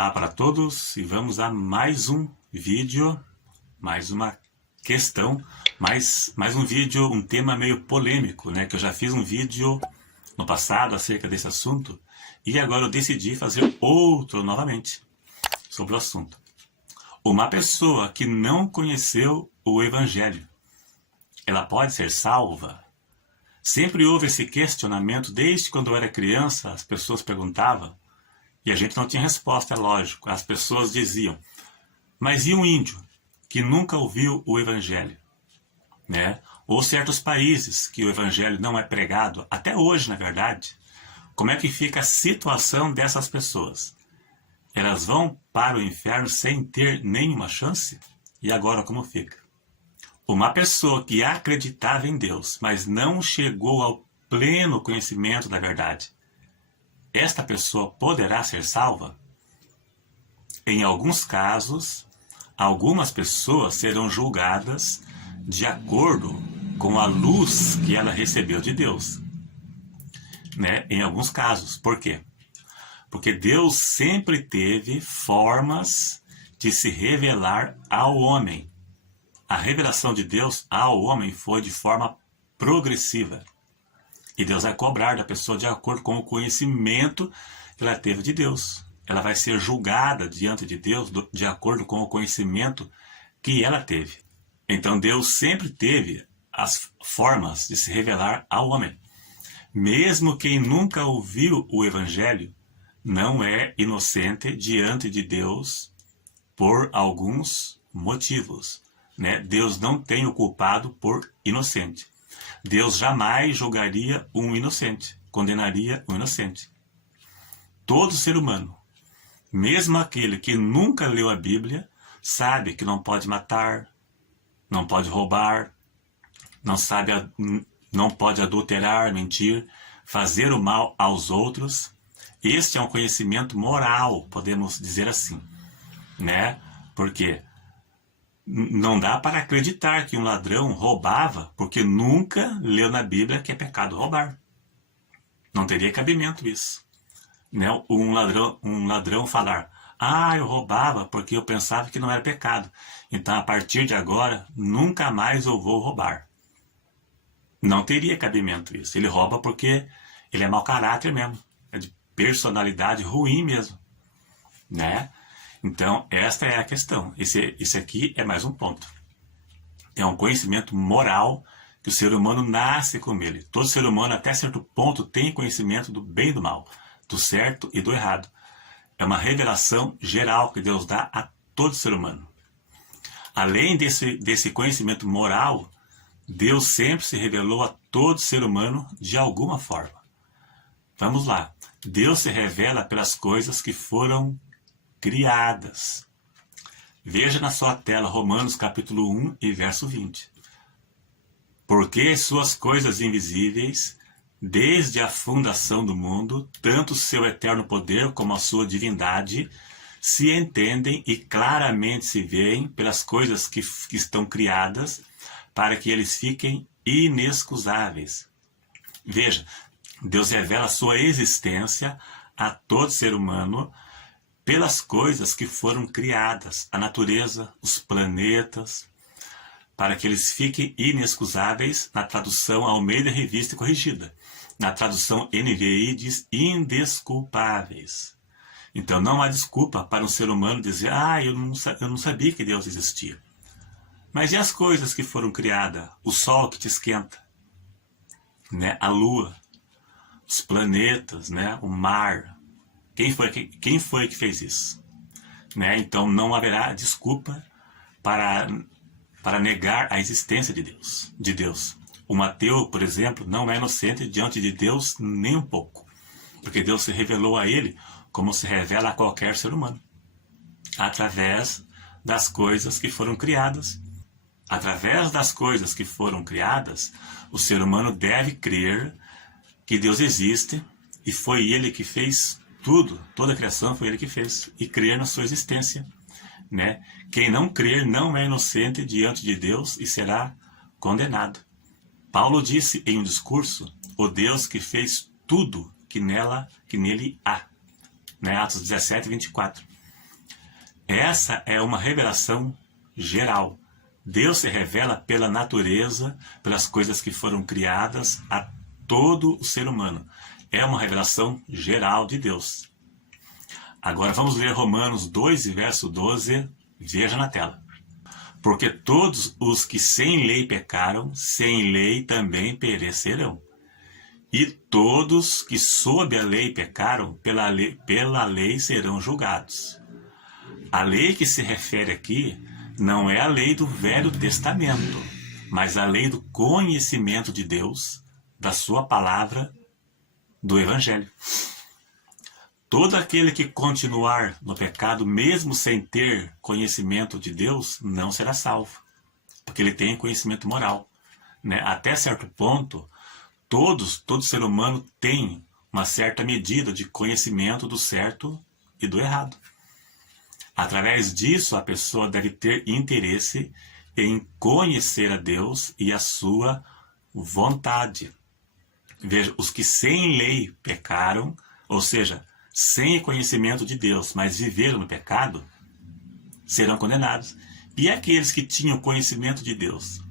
Olá para todos e vamos a mais um vídeo, mais uma questão, mais um vídeo, um tema meio polêmico, né? Que eu já fiz um vídeo no passado acerca desse assunto e agora eu decidi fazer outro novamente sobre o assunto. Uma pessoa que não conheceu o Evangelho, ela pode ser salva? Sempre houve esse questionamento, desde quando eu era criança, as pessoas perguntavam, e a gente não tinha resposta, é lógico. As pessoas diziam, mas e um índio que nunca ouviu o Evangelho? Né? Ou certos países que o Evangelho não é pregado, até hoje, na verdade. Como é que fica a situação dessas pessoas? Elas vão para o inferno sem ter nenhuma chance? E agora como fica? Uma pessoa que acreditava em Deus, mas não chegou ao pleno conhecimento da verdade, esta pessoa poderá ser salva? Em alguns casos, algumas pessoas serão julgadas de acordo com a luz que ela recebeu de Deus. Né? Em alguns casos. Por quê? Porque Deus sempre teve formas de se revelar ao homem. A revelação de Deus ao homem foi de forma progressiva. E Deus vai cobrar da pessoa de acordo com o conhecimento que ela teve de Deus. Ela vai ser julgada diante de Deus de acordo com o conhecimento que ela teve. Então Deus sempre teve as formas de se revelar ao homem. Mesmo quem nunca ouviu o Evangelho não é inocente diante de Deus por alguns motivos. Né? Deus não tem o culpado por inocente. Deus jamais julgaria um inocente, condenaria um inocente. Todo ser humano, mesmo aquele que nunca leu a Bíblia, sabe que não pode matar, não pode roubar, não pode adulterar, mentir, fazer o mal aos outros. Este é um conhecimento moral, podemos dizer assim, né? Porque não dá para acreditar que um ladrão roubava porque nunca leu na Bíblia que é pecado roubar. Não teria cabimento isso. Né? Um ladrão falar, eu roubava porque eu pensava que não era pecado. Então, a partir de agora, nunca mais eu vou roubar. Não teria cabimento isso. Ele rouba porque ele é mau caráter mesmo. É de personalidade ruim mesmo. Né? Então, esta é a questão. Esse aqui é mais um ponto. É um conhecimento moral que o ser humano nasce com ele. Todo ser humano, até certo ponto, tem conhecimento do bem e do mal, do certo e do errado. É uma revelação geral que Deus dá a todo ser humano. Além desse conhecimento moral, Deus sempre se revelou a todo ser humano de alguma forma. Vamos lá. Deus se revela pelas coisas que foram criadas. Veja na sua tela Romanos capítulo 1 e verso 20. Porque suas coisas invisíveis, desde a fundação do mundo, tanto seu eterno poder como a sua divindade, se entendem e claramente se veem pelas coisas que estão criadas, para que eles fiquem inexcusáveis. Veja, Deus revela a sua existência a todo ser humano pelas coisas que foram criadas, a natureza, os planetas, para que eles fiquem inexcusáveis, na tradução Almeida Revista e Corrigida. Na tradução NVI diz indesculpáveis. Então não há desculpa para um ser humano dizer, eu não sabia que Deus existia. Mas e as coisas que foram criadas? O sol que te esquenta, né? A lua, os planetas, né? O mar. Quem foi que fez isso? Né? Então não haverá desculpa para negar a existência de Deus. O ateu, por exemplo, não é inocente diante de Deus nem um pouco. Porque Deus se revelou a ele como se revela a qualquer ser humano. Através das coisas que foram criadas. Através das coisas que foram criadas, o ser humano deve crer que Deus existe e foi Ele que fez tudo, toda a criação foi Ele que fez, e crer na sua existência. Né? Quem não crer não é inocente diante de Deus e será condenado. Paulo disse em um discurso, o Deus que fez tudo que nele há. Né? Atos 17, 24. Essa é uma revelação geral. Deus se revela pela natureza, pelas coisas que foram criadas a todo o ser humano. É uma revelação geral de Deus. Agora vamos ler Romanos 2, verso 12. Veja na tela. Porque todos os que sem lei pecaram, sem lei também perecerão. E todos que sob a lei pecaram, pela lei serão julgados. A lei que se refere aqui não é a lei do Velho Testamento, mas a lei do conhecimento de Deus, da sua palavra, do Evangelho. Todo aquele que continuar no pecado, mesmo sem ter conhecimento de Deus, não será salvo, porque ele tem conhecimento moral, né? Até certo ponto, todo ser humano tem uma certa medida de conhecimento do certo e do errado. Através disso, a pessoa deve ter interesse em conhecer a Deus e a sua vontade. Veja, os que sem lei pecaram, ou seja, sem conhecimento de Deus, mas viveram no pecado, serão condenados. E aqueles que tinham conhecimento de Deus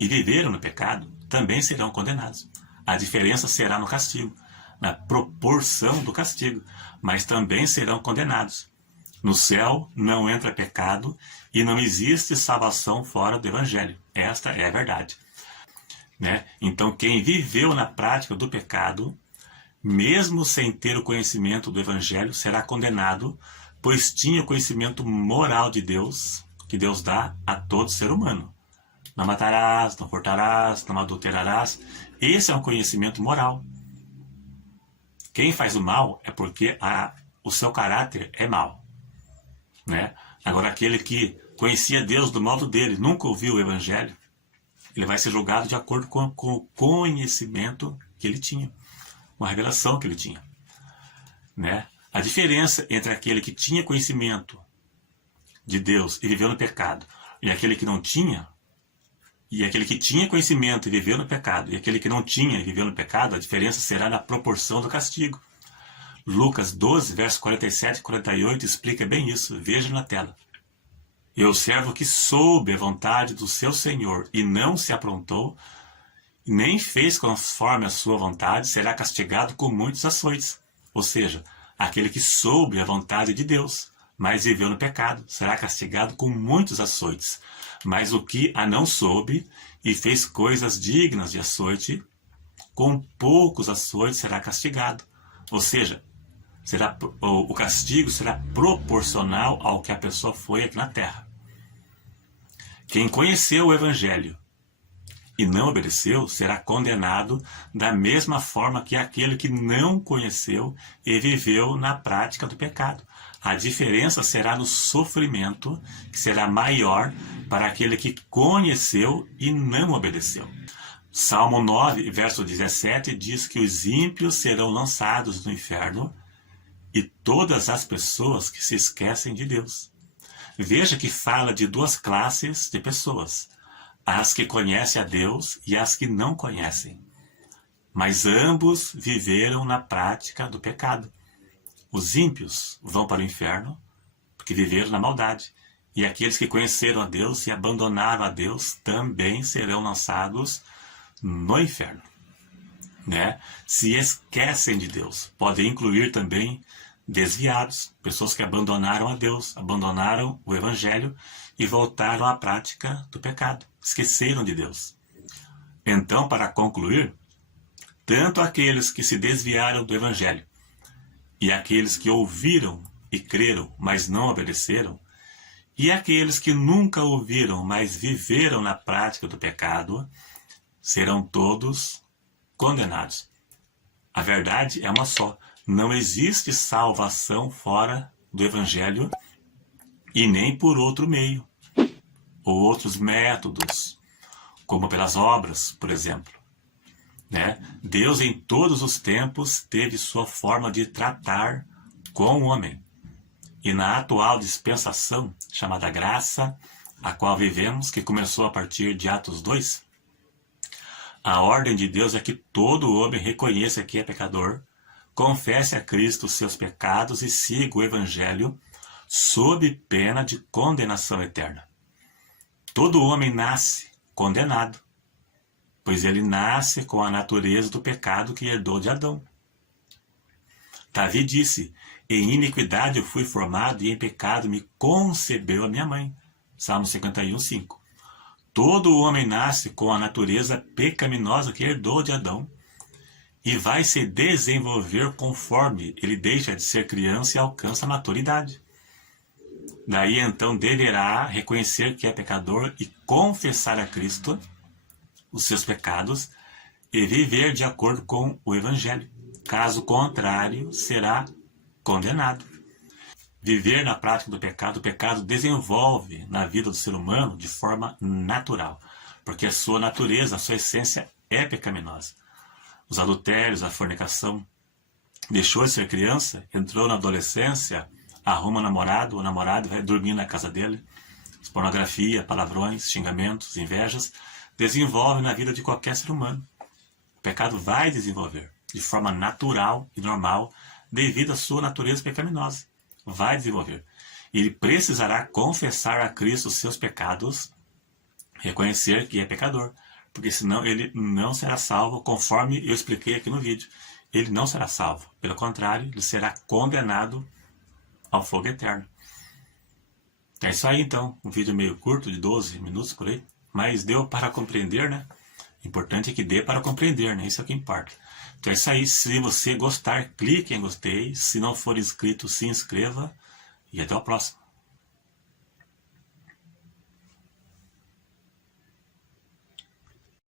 e viveram no pecado, também serão condenados. A diferença será no castigo, na proporção do castigo, mas também serão condenados. No céu não entra pecado e não existe salvação fora do Evangelho. Esta é a verdade. Né? Então, quem viveu na prática do pecado, mesmo sem ter o conhecimento do Evangelho, será condenado, pois tinha o conhecimento moral de Deus, que Deus dá a todo ser humano. Não matarás, não furtarás, não adulterarás. Esse é um conhecimento moral. Quem faz o mal é porque o seu caráter é mau. Né? Agora, aquele que conhecia Deus do modo dele, nunca ouviu o Evangelho, ele vai ser julgado de acordo com o conhecimento que ele tinha, com a revelação que ele tinha. Né? A diferença entre aquele que tinha conhecimento de Deus e viveu no pecado, e aquele que não tinha, e aquele que tinha conhecimento e viveu no pecado, e aquele que não tinha e viveu no pecado, a diferença será na proporção do castigo. Lucas 12, versos 47 e 48 explica bem isso. Veja na tela. E o servo que soube a vontade do seu senhor e não se aprontou, nem fez conforme a sua vontade, será castigado com muitos açoites. Ou seja, aquele que soube a vontade de Deus, mas viveu no pecado, será castigado com muitos açoites. Mas o que a não soube e fez coisas dignas de açoite, com poucos açoites será castigado. Ou seja, o castigo será proporcional ao que a pessoa foi aqui na terra. Quem conheceu o Evangelho e não obedeceu será condenado da mesma forma que aquele que não conheceu e viveu na prática do pecado. A diferença será no sofrimento, que será maior para aquele que conheceu e não obedeceu. Salmo 9, verso 17 diz que os ímpios serão lançados no inferno e todas as pessoas que se esquecem de Deus. Veja que fala de duas classes de pessoas, as que conhecem a Deus e as que não conhecem. Mas ambos viveram na prática do pecado. Os ímpios vão para o inferno porque viveram na maldade. E aqueles que conheceram a Deus e abandonaram a Deus também serão lançados no inferno. Né? Se esquecem de Deus. Pode incluir também desviados, pessoas que abandonaram a Deus, abandonaram o Evangelho e voltaram à prática do pecado. Esqueceram de Deus. Então, para concluir, tanto aqueles que se desviaram do Evangelho e aqueles que ouviram e creram, mas não obedeceram, e aqueles que nunca ouviram, mas viveram na prática do pecado, serão todos condenados. A verdade é uma só. Não existe salvação fora do Evangelho e nem por outro meio, ou outros métodos, como pelas obras, por exemplo. Né? Deus em todos os tempos teve sua forma de tratar com o homem. E na atual dispensação, chamada graça, a qual vivemos, que começou a partir de Atos 2, a ordem de Deus é que todo homem reconheça que é pecador, confesse a Cristo os seus pecados e siga o Evangelho, sob pena de condenação eterna. Todo homem nasce condenado, pois ele nasce com a natureza do pecado que herdou de Adão. Davi disse: em iniquidade eu fui formado e em pecado me concebeu a minha mãe. Salmo 51, 5. Todo homem nasce com a natureza pecaminosa que herdou de Adão e vai se desenvolver conforme ele deixa de ser criança e alcança a maturidade. Daí então deverá reconhecer que é pecador e confessar a Cristo os seus pecados e viver de acordo com o Evangelho. Caso contrário, será condenado. Viver na prática do pecado, o pecado desenvolve na vida do ser humano de forma natural, porque a sua natureza, a sua essência é pecaminosa. Os adultérios, a fornicação, deixou de ser criança, entrou na adolescência, arruma um namorado, o namorado vai dormir na casa dele. Pornografia, palavrões, xingamentos, invejas, desenvolve na vida de qualquer ser humano. O pecado vai desenvolver de forma natural e normal, devido à sua natureza pecaminosa. Vai desenvolver. Ele precisará confessar a Cristo os seus pecados, reconhecer que é pecador, porque senão ele não será salvo, conforme eu expliquei aqui no vídeo. Ele não será salvo. Pelo contrário, ele será condenado ao fogo eterno. É isso aí então, um vídeo meio curto, de 12 minutos por aí, mas deu para compreender, né? O importante é que dê para compreender, né? Isso é o que importa. Então é isso aí, se você gostar, clique em gostei, se não for inscrito, se inscreva e até o próximo.